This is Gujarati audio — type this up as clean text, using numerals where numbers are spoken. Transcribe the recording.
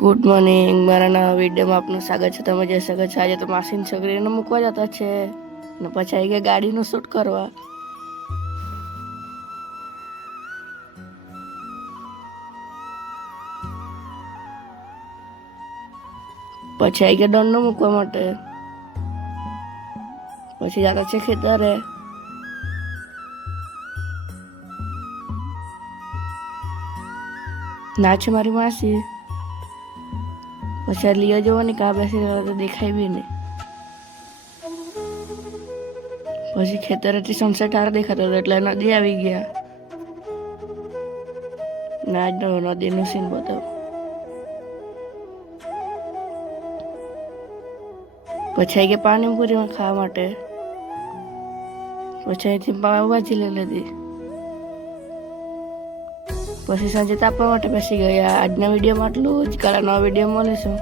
ગુડ મોર્નિંગ, મારા નવા વિડીયોમાં આપનું સ્વાગત છે। તમે જોઈ શકો છો આજે તો માસીની છોકરીને મૂકવા જતા છે ને પછી આવી ગયા ગાડીનું શૂટ કરવા। પછી આવી ગયા દંડો મૂકવા માટે। પછી જતા છે ખેતરે। ના છે મારી માસી। પછી લિયો જોવાની કાં બેસી રહેલા તો દેખાય બી નહીં। પછી ખેતરેથી સનસેટ હાર દેખાતો હતો એટલે નદી આવી ગયા। ના જ નદીનું સીન બતાવ। પછી આવી ગયા પાણીપુરીમાં ખાવા માટે। પછી અહીંથી પાવભાજી લઈ લીધી। પછી સાંજે તાપવા માટે બેસી ગયા। આજના વિડીયોમાં આટલું જ, કાલે નવા વિડીયો મળીશું।